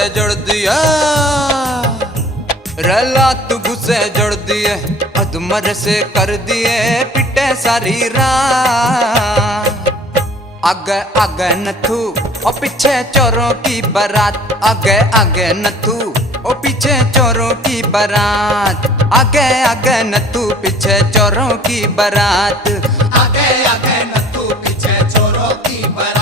घुसे जोड़ दिए लात घुसे जोड़ दिए अधमर से कर दिए पिटे सारी रात। आगे आगे नथु और पीछे चोरों की बारात, आगे आगे नथु और पीछे चोरों की बारात, आगे आगे नथु पीछे चोरों की बारात, आगे आगे नथु पीछे चोरों की बारात।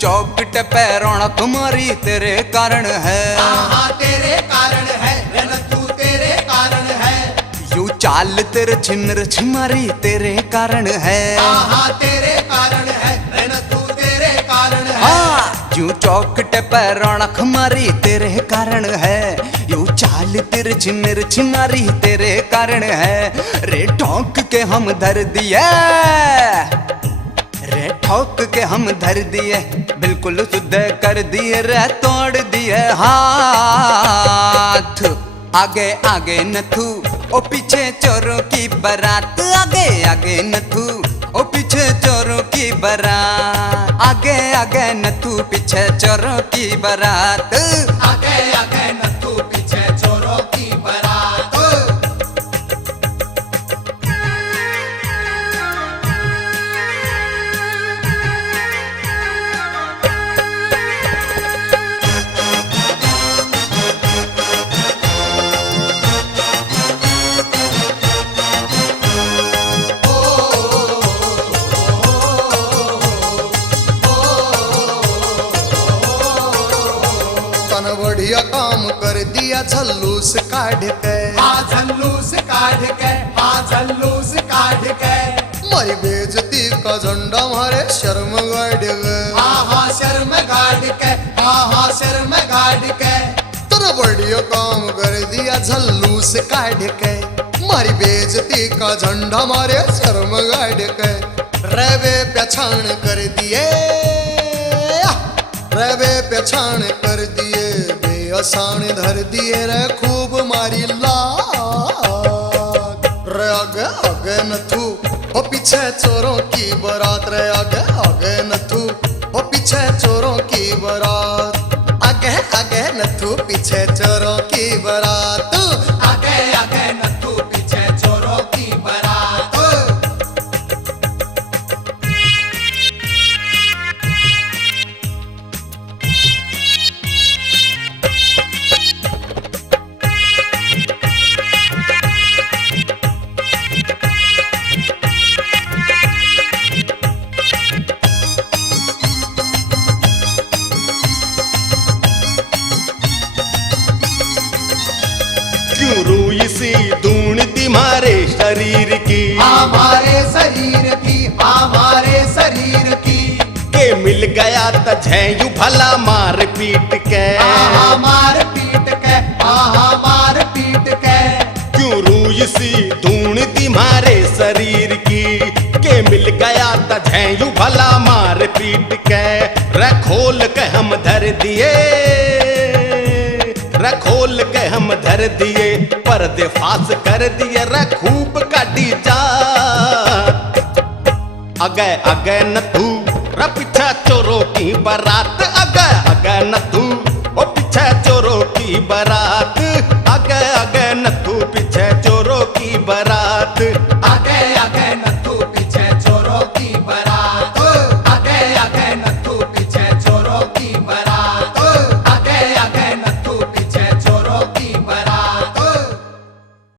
चौकट पे रौनक मारी तेरे कारण है, हाँ तेरे कारण है नथु तेरे कारण है। यू चाल तेरे छिनर छिमारी तेरे कारण है, हाँ तेरे कारण है नथु तेरे कारण है। हाँ यू चौकट पे रौनक मारी तेरे कारण है, यू चाल तेरे छिनर छिमारी तेरे कारण है। रे ठोक के हम धर दिए, रे ठोक के हम धर दिए, बिल्कुल शुद्ध कर दिए रे तोड़ दिए हाथ। आगे आगे नथु ओ पीछे चोरों की बारात, आगे आगे नथु ओ पीछे चोरों की बारात, आगे आगे नथु पीछे चोरों की बारात, आगे आगे नथु पीछे चोरों की बारात। बढ़िया काम कर दिया झल्लूस काढ़ के, हाँ झल्लूस काढ़ के, हाँ झल्लूस काढ़ के। मारी बेइज्जती का झंडा मारे शर्म गाड़ गए, हाँ हाँ शर्म गाड़ के, हाँ हाँ शर्म गाड़ के। तेरा बढ़िया काम कर दिया झल्लूस काढ़ के, मारी बेइज्जती का झंडा मारे शर्म गाड़ के। रेवे पहचान कर दिए, रेवे पहचान कर दिए, बेअसान धर दिए रे खूब मारी लात। रे आगे आगे नथु ओ पीछे चोरों की बारात, रे आगे आगे नथु ओ पीछे चोरों की बारात, आगे आगे नथु पीछे चोरों की बारात, आगे आगे नथु पीछे चोरों की बारात। क्यों रूई सी धूण तुम्हारे शरीर की, हमारे शरीर की, हमारे शरीर की। के मिल गया तझेयू भला मार पीट के, मार पीट के, मार पीट के। क्यों रूई सी धूण तुम्हारे शरीर की, के मिल गया तझेयू भला मार पीट के। रे खोल के हम धर दिए, रे खोल के हम धर दिए, पर्दे फास कर दिए रे खूब काटी जा। अगे अगे नथु रे पीछे चोरों की बारात, अगे अगे नथु ओ पीछे चोरों की बारात, आगे आगे नथु पीछे चोरों की बारात।